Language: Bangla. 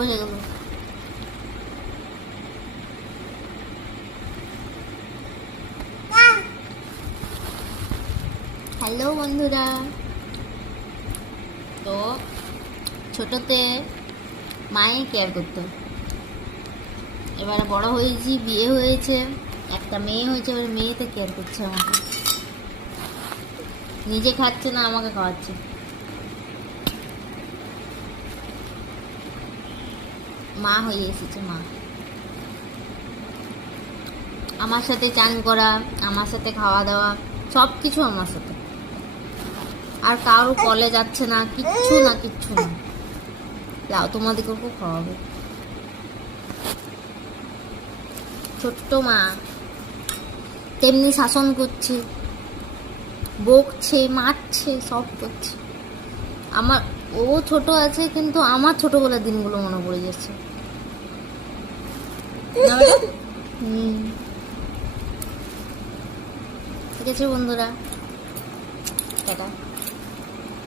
বসে গেল। হ্যালো বন্ধুরা, তো ছোটতে মায়ে কেয়ার করতো, এবারে বড় হয়েছি, বিয়ে হয়েছে, একটা মেয়ে হয়েছে, এবার মেয়েতে কেয়ার করছে আমাকে। নিজে খাচ্ছে না, আমাকে খাওয়াচ্ছে। মা হয়ে এসেছে মা। আমার সাথে চান করা, আমার সাথে খাওয়া দাওয়া, সব কিছু আমার সাথে। আর কারো কলে যাচ্ছে না, কিচ্ছু না, কিচ্ছু না। লাও তোমাদেরকেও খুব খাওয়াবে। ছোট্ট মা তেমনি শাসন করছে, বকছে, মারছে, সব করছে। আমার ও ছোট আছে, কিন্তু আমার ছোটবেলার দিনগুলো মনে পড়ে যাচ্ছে। ঠিক আছে বন্ধুরা, টাটা।